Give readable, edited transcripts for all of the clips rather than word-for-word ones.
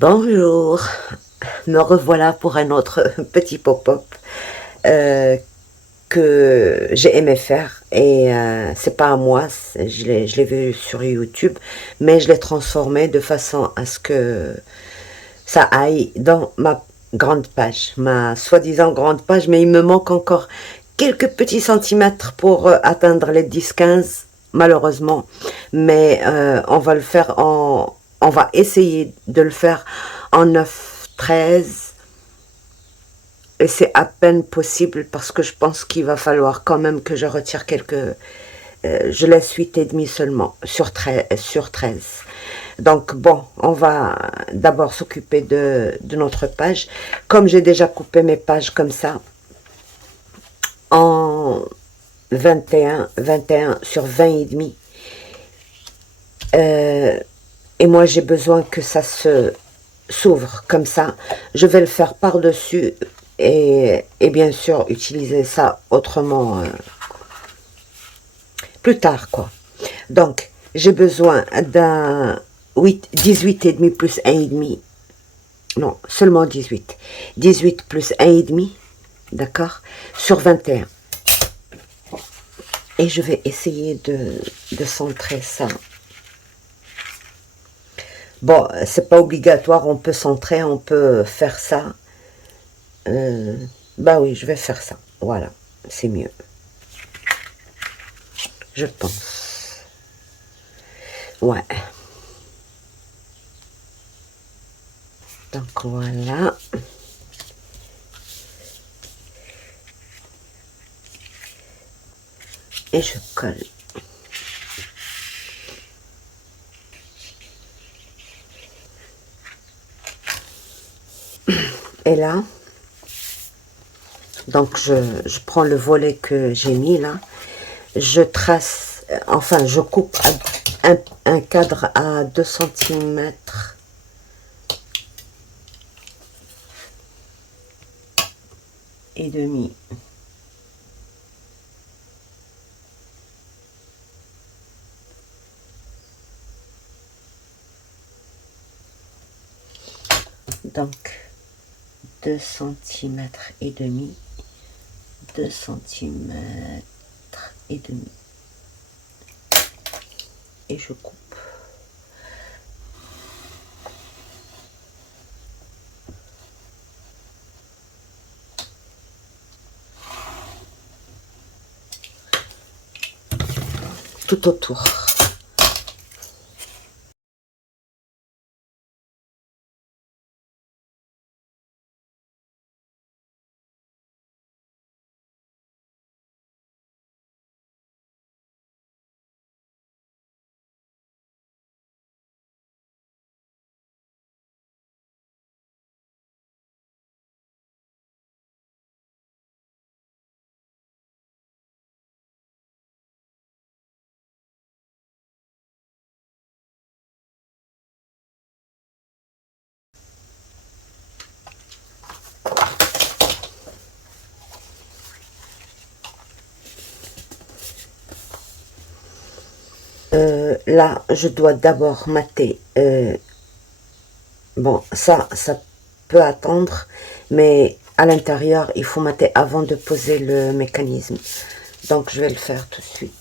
Bonjour, me revoilà pour un autre petit pop-up euh, que j'ai aimé faire et c'est pas à moi, je l'ai vu sur YouTube, mais je l'ai transformé de façon à ce que ça aille dans ma grande page, ma soi-disant grande page, mais il me manque encore quelques petits centimètres pour atteindre les 10-15, malheureusement, mais on va essayer de le faire en 9-13, et c'est à peine possible parce que je pense qu'il va falloir quand même que je retire je laisse 8,5 seulement sur 13. Donc bon, on va d'abord s'occuper de notre page. Comme j'ai déjà coupé mes pages comme ça, en 21 sur 20 et demi, et moi j'ai besoin que ça s'ouvre comme ça. Je vais le faire par-dessus et bien sûr utiliser ça autrement plus tard, quoi. Donc, j'ai besoin d'un 18 et demi plus 1 et demi. Non, seulement 18. 18 plus 1 et demi, d'accord, sur 21. Et je vais essayer de centrer ça. Bon, c'est pas obligatoire, on peut centrer, on peut faire ça. Bah oui, je vais faire ça. Voilà, c'est mieux. Je pense. Ouais. Donc voilà. Et je colle. Et là, donc je prends le volet que j'ai mis là, je trace, enfin je coupe un cadre à 2 centimètres et demi. Donc 2 centimètres et demi, 2 centimètres et demi. Et je coupe. Tout autour. Là, je dois d'abord mater. Bon, ça peut attendre, mais à l'intérieur, il faut mater avant de poser le mécanisme. Donc, je vais le faire tout de suite.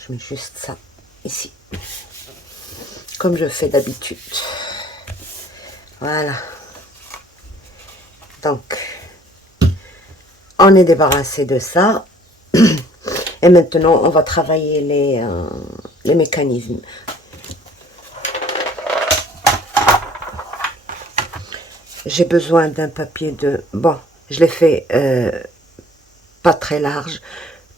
Je mets juste ça ici, comme je fais d'habitude. Voilà. Donc, on est débarrassé de ça. Et maintenant, on va travailler les mécanismes. J'ai besoin d'un papier de... Bon, je l'ai fait pas très large,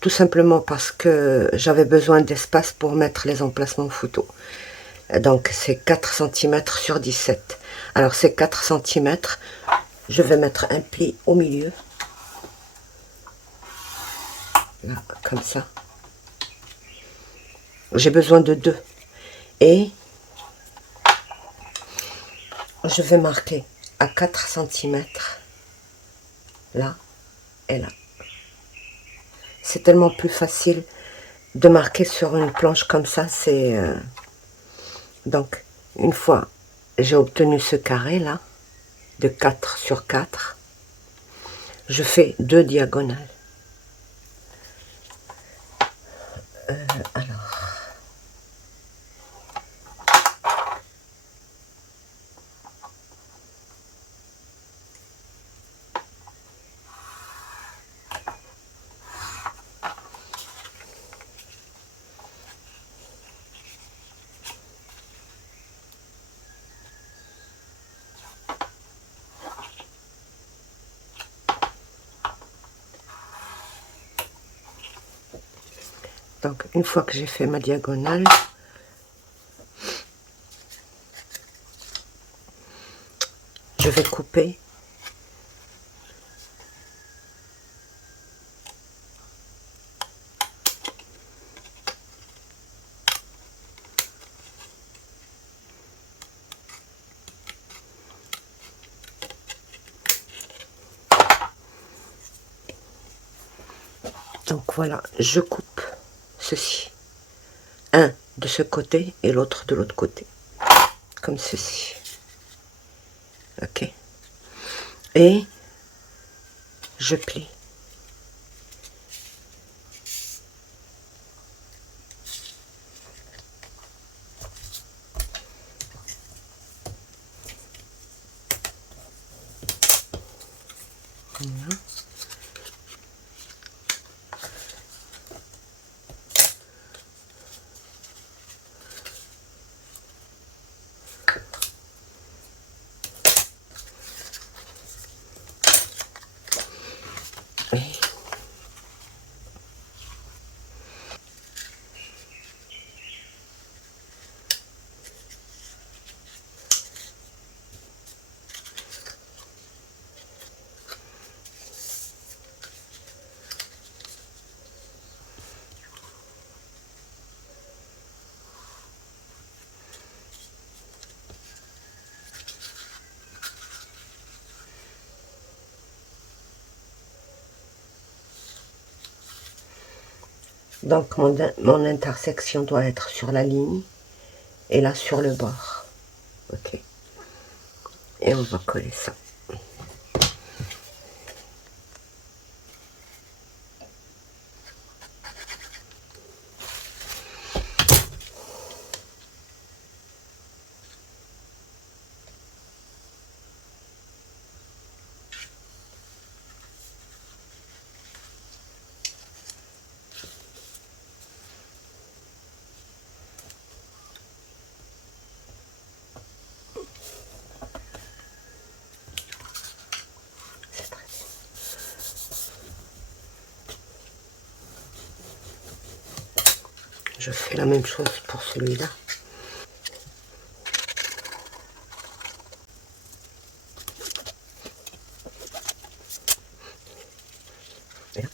tout simplement parce que j'avais besoin d'espace pour mettre les emplacements photo. Donc, c'est 4 cm sur 17. Alors, ces 4 cm, je vais mettre un pli au milieu. Là, comme ça. J'ai besoin de 2. Et je vais marquer à 4 cm, là et là. C'est tellement plus facile de marquer sur une planche comme ça. C'est donc, une fois j'ai obtenu ce carré là, de 4 sur 4, je fais 2 diagonales. Alors, donc une fois que j'ai fait ma diagonale, je vais couper donc voilà, je coupe ceci, un de ce côté et l'autre de l'autre côté, comme ceci, ok, et je plie. Voilà. Donc mon intersection doit être sur la ligne et là sur le bord. Ok. Et on va coller ça. Je fais la même chose pour celui-là. Et là,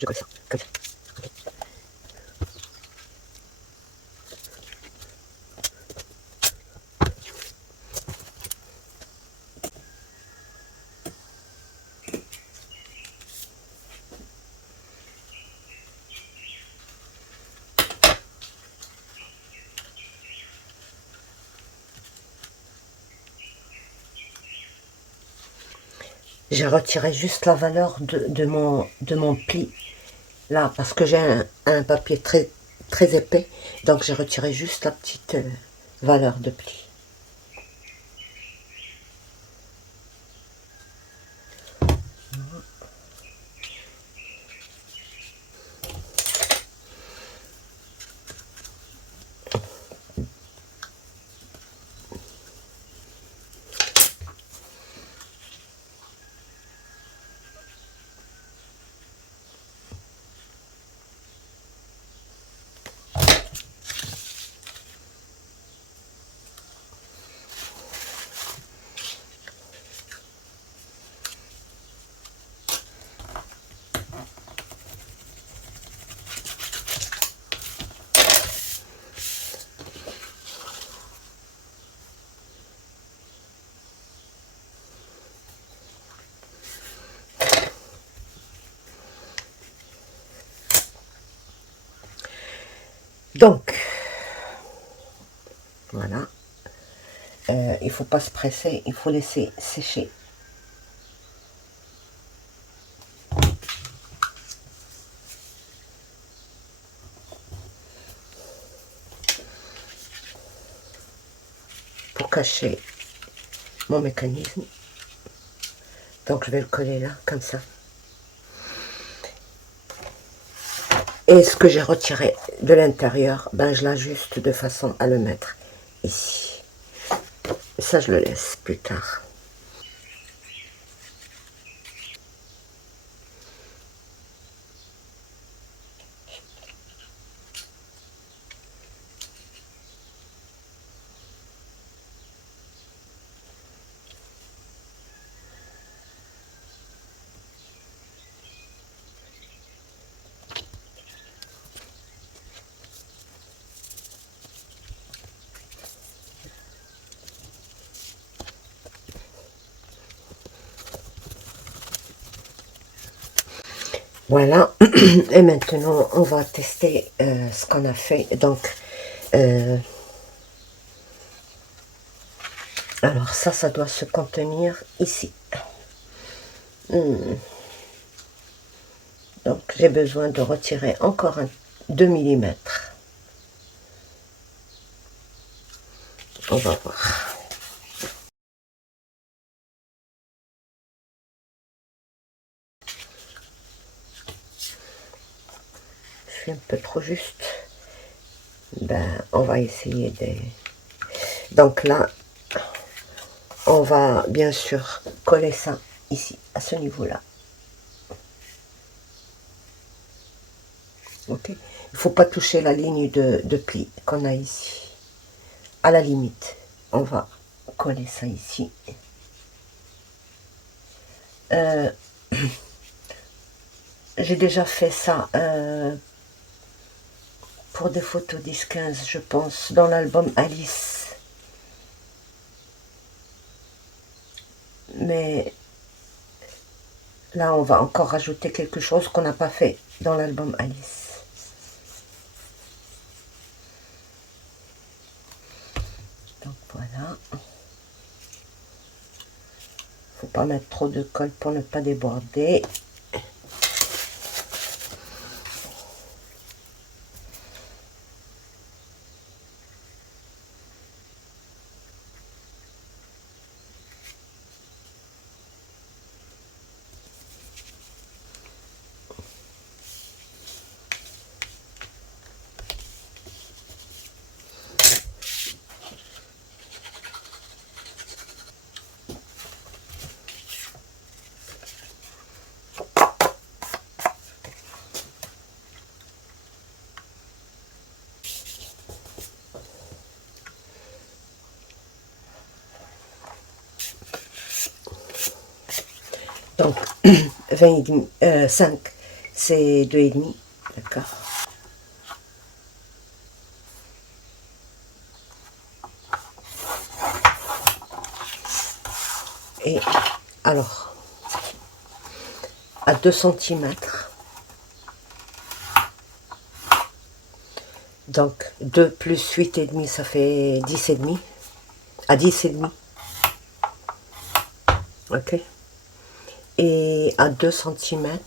je colle ça, comme ça. Okay. J'ai retiré juste la valeur de mon pli là parce que j'ai un papier très très épais. Donc j'ai retiré juste la petite valeur de pli. Donc, voilà. Il ne faut pas se presser, il faut laisser sécher. Pour cacher mon mécanisme. Donc je vais le coller là, comme ça. Et ce que j'ai retiré de l'intérieur, ben je l'ajuste de façon à le mettre ici. Ça, je le laisse plus tard. Voilà, et maintenant on va tester ce qu'on a fait. Donc, alors ça doit se contenir ici. Donc j'ai besoin de retirer encore 2 mm. On va voir. Je suis un peu trop juste. Ben, on va essayer de... Donc là, on va bien sûr coller ça ici, à ce niveau-là. Ok. Il ne faut pas toucher la ligne de pli qu'on a ici. À la limite, on va coller ça ici. J'ai déjà fait ça pour des photos 10-15, je pense, dans l'album Alice. Mais là, on va encore rajouter quelque chose qu'on n'a pas fait dans l'album Alice. Donc voilà. Faut pas mettre trop de colle pour ne pas déborder. Donc 20 et demi, 5, c'est 2,5, d'accord. Et alors, à 2 cm, donc 2 plus 8,5, ça fait 10,5, à 10,5, ok. Et à 2 cm,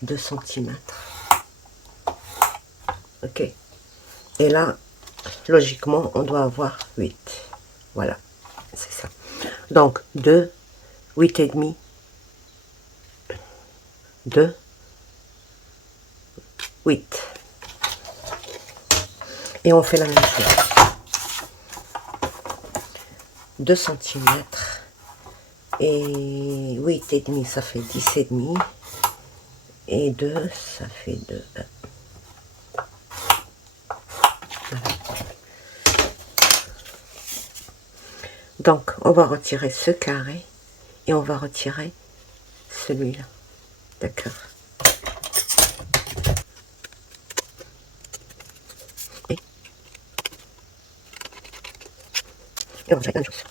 2 cm, ok. Et là, logiquement, on doit avoir 8. Voilà, c'est ça. Donc, 2, 8 et demi, 2, 8. Et on fait la même chose. 2 cm. Et 8 et demi, ça fait 10 et demi. Et 2, ça fait 2. Voilà. Donc, on va retirer ce carré et on va retirer celui-là. D'accord. Et on va faire la même chose.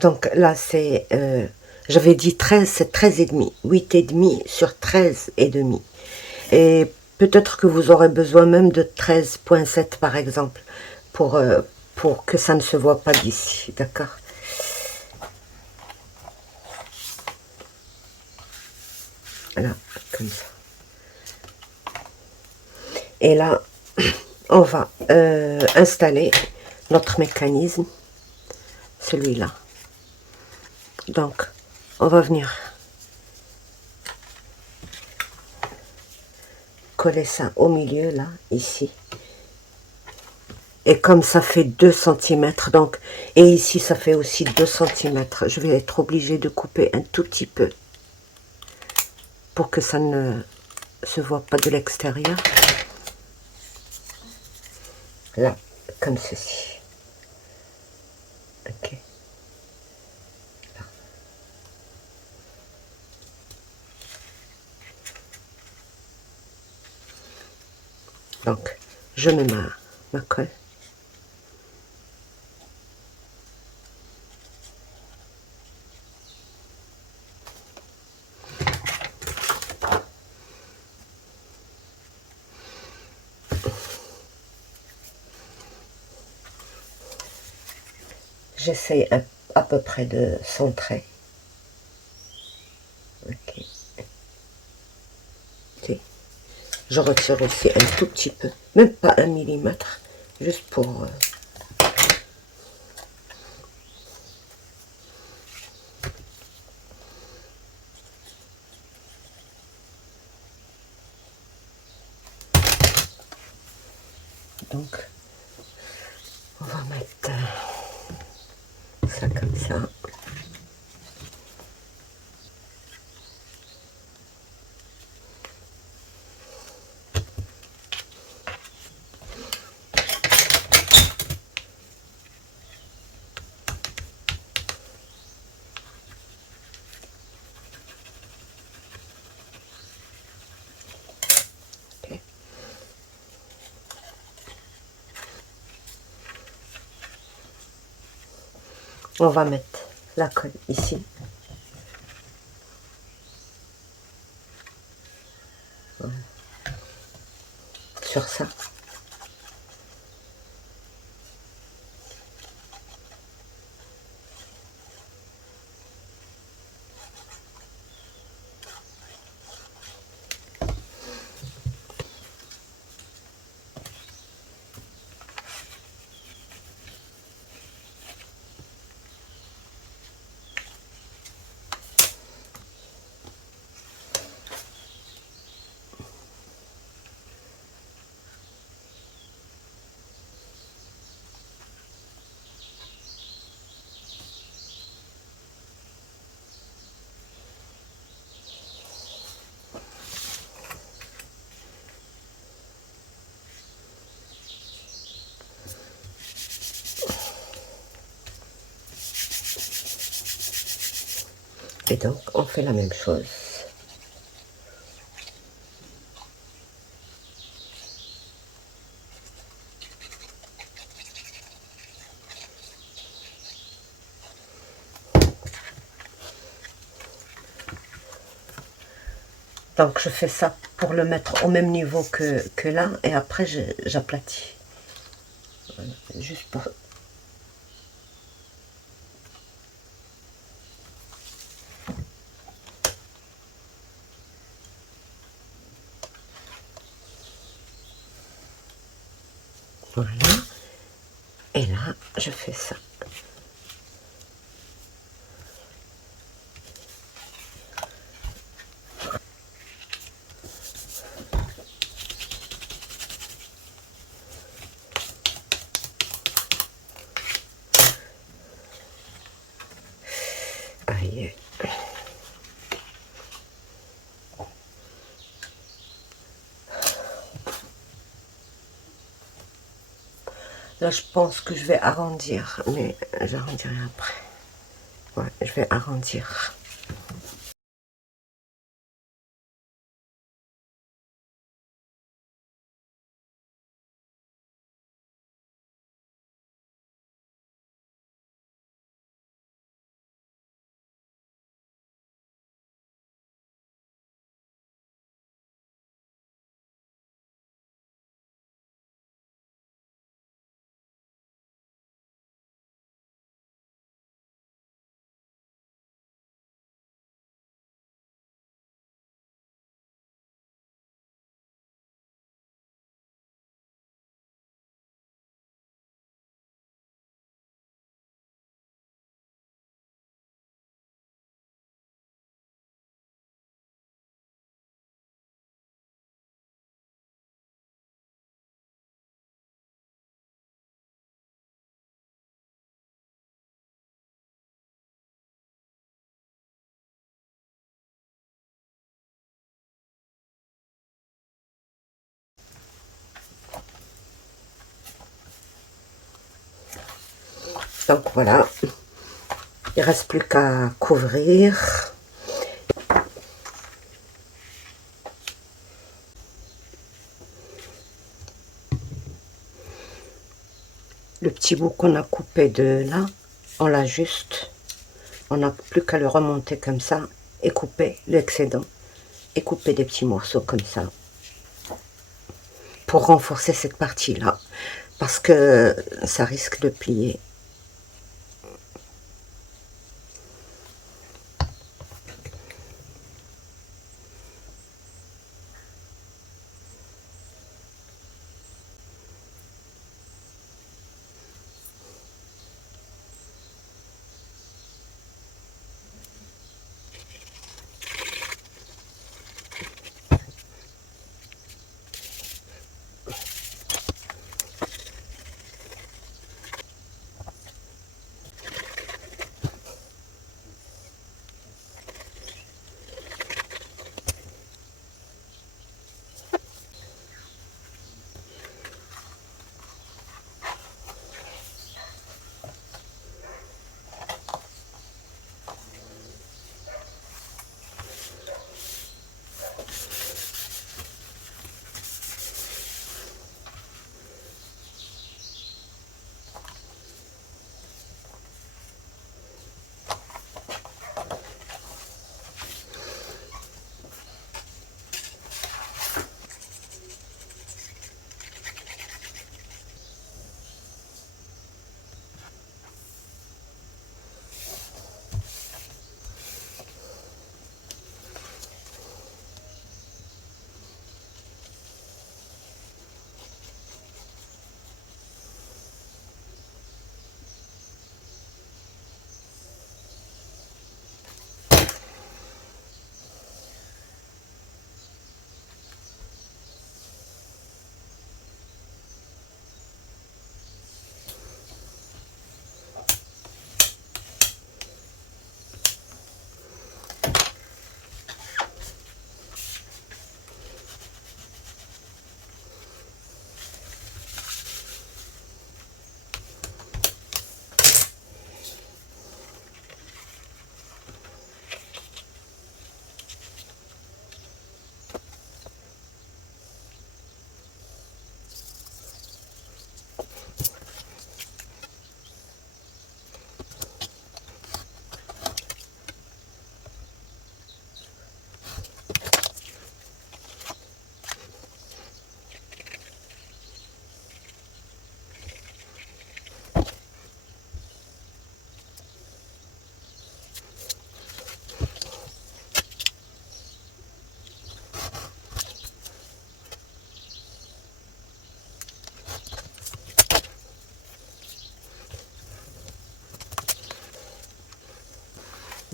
Donc là, c'est, j'avais dit 13, c'est 13 et demi. 8 et demi sur 13 et demi. Et peut-être que vous aurez besoin même de 13,7 par exemple, pour que ça ne se voit pas d'ici, d'accord? Là, comme ça. Et là, on va installer notre mécanisme, celui-là. Donc, on va venir coller ça au milieu, là, ici. Et comme ça fait 2 cm, donc, et ici ça fait aussi 2 cm, je vais être obligée de couper un tout petit peu pour que ça ne se voit pas de l'extérieur. Là, comme ceci. Ok. Là. Donc, je mets ma colle. J'essaye à peu près de centrer. Ok. Je retire aussi un tout petit peu, même pas 1 millimètre, juste pour... Donc, on va mettre ça comme ça. Okay. On va mettre la colle ici. sur ça. Et donc, on fait la même chose. Donc, je fais ça pour le mettre au même niveau que là, et après, j'aplatis. Voilà, juste pour... Voilà. Et là, je fais ça. Aïe. Là, je pense que je vais arrondir, mais j'arrondirai après. Ouais, je vais arrondir. Donc voilà, il ne reste plus qu'à couvrir. Le petit bout qu'on a coupé de là, on l'ajuste. On n'a plus qu'à le remonter comme ça et couper l'excédent. Et couper des petits morceaux comme ça. Pour renforcer cette partie-là. Parce que ça risque de plier.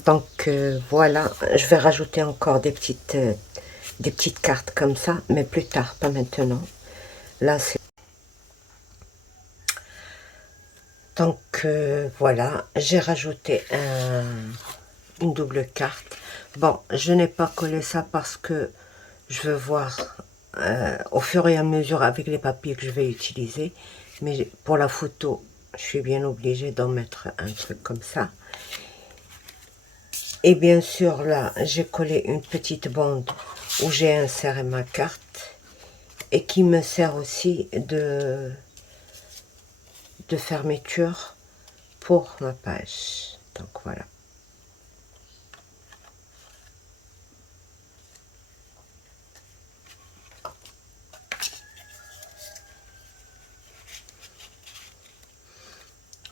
Donc voilà, je vais rajouter encore des petites cartes comme ça, mais plus tard, pas maintenant. Là, c'est... Donc voilà, j'ai rajouté une double carte. Bon, je n'ai pas collé ça parce que je veux voir au fur et à mesure avec les papiers que je vais utiliser. Mais pour la photo, je suis bien obligée d'en mettre un truc comme ça. Et bien sûr, là, j'ai collé une petite bande où j'ai inséré ma carte et qui me sert aussi de fermeture pour ma page. Donc voilà.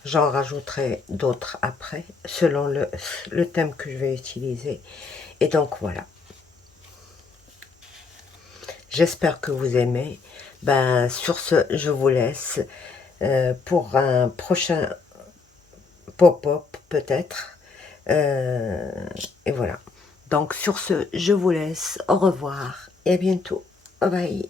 J'en rajouterai d'autres après, selon le thème que je vais utiliser. Et donc voilà. J'espère que vous aimez. Ben, sur ce, je vous laisse pour un prochain pop-up peut-être. Et voilà. Donc sur ce, je vous laisse. Au revoir et à bientôt. Bye bye.